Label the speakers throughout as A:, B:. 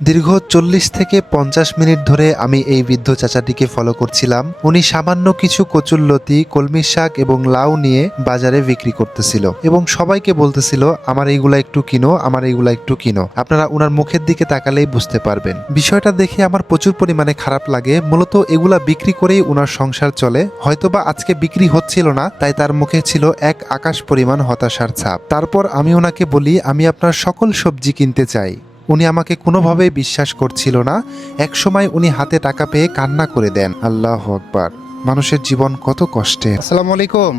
A: দীর্ঘ চল্লিশ থেকে পঞ্চাশ মিনিট ধরে আমি এই বৃদ্ধ চাচাটিকে ফলো করছিলাম। উনি সামান্য কিছু কচুল্লতি কলমি শাক এবং লাউ নিয়ে বাজারে বিক্রি করতেছিল এবং সবাইকে বলতেছিল, আমার এইগুলা একটু কিনো, আমার এইগুলা একটু কিনো। আপনারা ওনার মুখের দিকে তাকালেই বুঝতে পারবেন। বিষয়টা দেখে আমার প্রচুর পরিমাণে খারাপ লাগে। মূলত এগুলা বিক্রি করেই ওনার সংসার চলে। হয়তোবা আজকে বিক্রি হচ্ছিল না, তাই তার মুখে ছিল এক আকাশ পরিমাণ হতাশার ছাপ। তারপর আমি ওনাকে বলি, আমি আপনার সকল সবজি কিনতে চাই। উনি আমাকে কোনোভাবেই বিশ্বাস করছিল না। একসময় উনি হাতে টাকা পেয়ে কান্না করে দেন। আল্লাহ আকবার। মানুষের জীবন কত কষ্টে। আসসালামু আলাইকুম।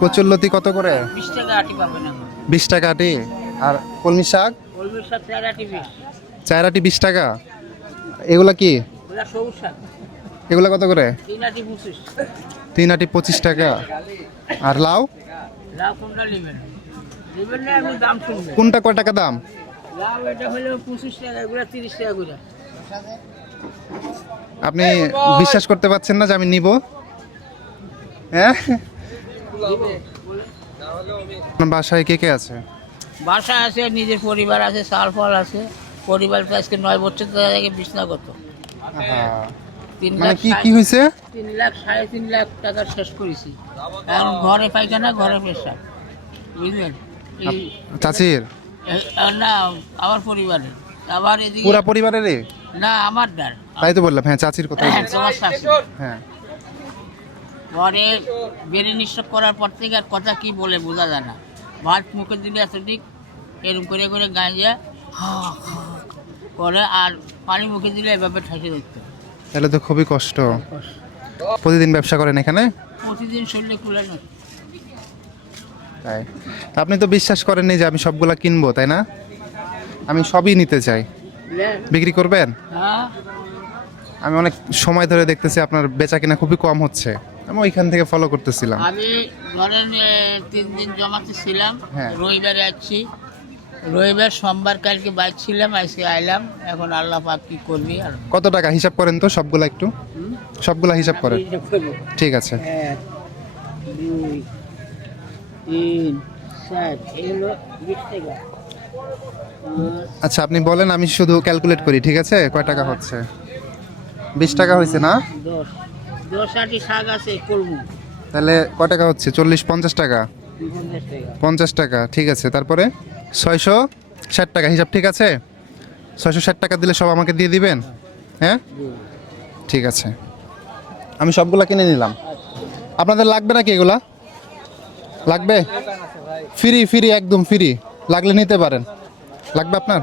A: কচুল্লতি কত করে?
B: বিশ টাকা আটি
A: আর কলমি শাক?
B: কলমির আটি বিশ।
A: চার আটি বিশ টাকা। এগুলা কি? এগুলা কত করে?
B: তিন আটি পঁচিশ।
A: টাকা। আর লাউ?
B: কোনটা
A: কয় টাকা দাম?
B: লাউ এটা হলো পঁচিশ টাকা এগুলো তিরিশ টাকা করে
A: আপনি বিশ্বাস করতে পারছেন না যে আমি নিব? হ্যাঁ? বাসায় কে কে আছে?
B: বাসা আছে নিজের পরিবার আছে চাল ফল আছে। পরিবার আজকে নয় বছর থেকে বিছনা। তিন
A: মানে কি কি হয়েছে
B: তিন লাখ সাড়ে তিন লাখ টাকা শেষ করেছি। এখন ঘরে পাইখানা ঘরে পেশা বুঝলেন?
A: চাচির?
B: না আমার পরিবারের। আবার এদিকে
A: পুরা পরিবারেরই?
B: না আমার ডার
A: তাই তো বললাম হ্যাঁ চাচির কথা
B: হ্যাঁ, তোমার শাশুড়ি।
A: হ্যাঁ।
B: পরে বেড়ে নিঃশ্বাস করার পর থেকে আর কথা কি বলে বোঝা যায় না। ভাত মুখে দিলে এতদিক এরকম করে করে গাঁজা করে আর পানি মুখে দিলে এভাবে ঠাসে দেখতে
A: তাহলে তো খুবই কষ্ট। প্রতিদিন ব্যবসা করেন এখানে?
B: প্রতিদিন শরীরে খুলে না।
A: তাই। আপনি তো বিশ্বাস করেননি যে আমি সবগুলা কিনবো তাই না? আমি সবই নিতে চাই। বিক্রি করবেন?
B: হ্যাঁ
A: আমি অনেক সময় ধরে দেখতেছি আপনার বেচা কিনা খুবই কম হচ্ছে। আমি ওইখান থেকে ফলো করতেছিলাম।
B: আমি ধরেন তিন দিন জমাতে ছিলাম
A: হ্যাঁ।
B: রবিবারে আসছি। রবিবার সোমবার কালকে বাইক ছিলাম আজকে আইলাম এখন আল্লাহ পাক কি করবি আর?
A: কত টাকা হিসাব করেন তো সবগুলা একটু? সবগুলা হিসাব করেন। ঠিক আছে।
B: দুই তিন চার এগুলো বিশ টাকা
A: আচ্ছা আপনি বলেন আমি শুধু ক্যালকুলেট করি ঠিক আছে? কয় টাকা হচ্ছে? বিশ টাকা হয়েছে না?
B: শাক আছে
A: তাহলে কয় টাকা হচ্ছে? চল্লিশ পঞ্চাশ টাকা?
B: পঞ্চাশ টাকা।
A: ঠিক আছে। তারপরে ছয়শো ষাট টাকা হিসাব ঠিক আছে? ছয়শো ষাট টাকা দিলে সব আমাকে দিয়ে দিবেন? হ্যাঁ? ঠিক আছে। আমি সবগুলা কিনে নিলাম। আপনাদের লাগবে নাকি এগুলা? লাগবে? ফ্রি ফ্রি একদম ফ্রি লাগলে নিতে পারেন। লাগবে আপনার?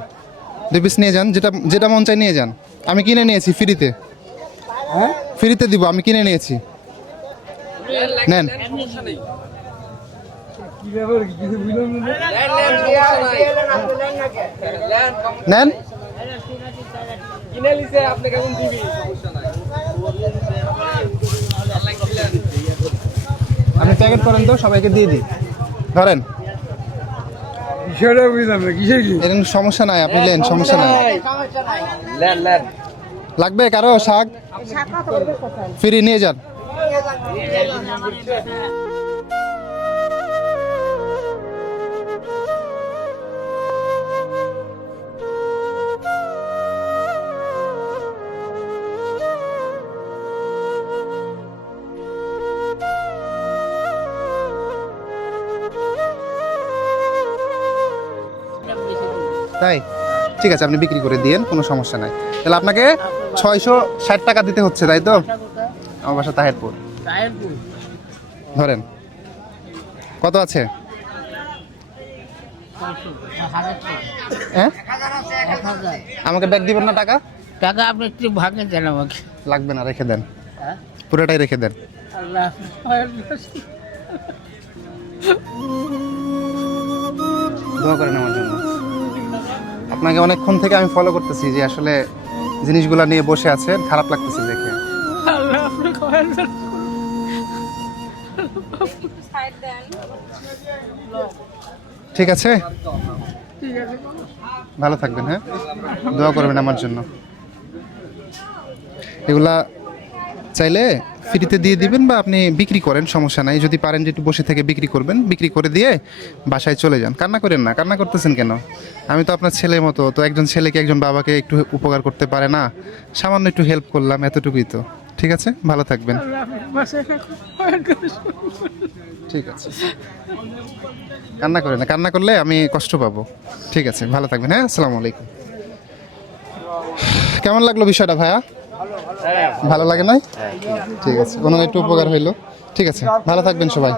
A: দুই পিস নিয়ে যান যেটা যেটা মন চাই নিয়ে যান। আমি কিনে নিয়েছি ফ্রিতে ফ্রিতে দিব আমি কিনে নিয়েছি। নেন। নেন। আপনি প্যাকেট করেন তো সবাইকে দিয়ে দিই। ধরেন। এরকম সমস্যা নাই আপনি নেন সমস্যা নাই। লাগবে কারও শাক? ফ্রি নিয়ে যান। তাই? ঠিক আছে আপনি বিক্রি করে দিয়েন কোনো সমস্যা নাই। তাহলে আপনাকে ছয়শো ষাট টাকা দিতে হচ্ছে তাই তো? আমার বাসা তাহেরপুর। ধরেন। কত আছে। হ্যাঁ? আমাকে ব্যাগ দিবেন না টাকা?
B: টাকা আপনি একটু ভাগে দেন আমাকে।
A: লাগবে না রেখে দেন।
B: হ্যাঁ?
A: পুরোটাই রেখে দেন। দোয়া করেন আমার আপনাকে অনেকক্ষণ থেকে আমি ফলো করতেছি যে আসলে জিনিসগুলো নিয়ে বসে আছে খারাপ লাগতেছে দেখে। ঠিক আছে? ভালো থাকবেন হ্যাঁ? দোয়া করবেন আমার জন্য। এগুলা চাইলে ফ্রিতে দিয়ে দিবেন বা আপনি বিক্রি করেন, সমস্যা নাই। যদি পারেন যে একটু বসে থেকে বিক্রি করবেন, বিক্রি করে দিয়ে বাসায় চলে যান। কান্না করেন না, কান্না করতেছেন কেন? আমি তো আপনার ছেলের মতো, তো একজন ছেলেকে একজন বাবাকে একটু উপকার করতে পারে না। সামান্য একটু হেল্প করলাম, এতটুকুই তো। ঠিক আছে? ভালো থাকবেন। ঠিক আছে। কান্না করে না, কান্না করলে আমি কষ্ট পাবো। ঠিক আছে, ভালো থাকবেন হ্যাঁ? আসসালামু আলাইকুম। কেমন লাগল বিষয়টা ভাইয়া? ভালো লাগে নাই? ঠিক আছে। কোনো একটু উপকার হইল। ঠিক আছে ভালো থাকবেন সবাই।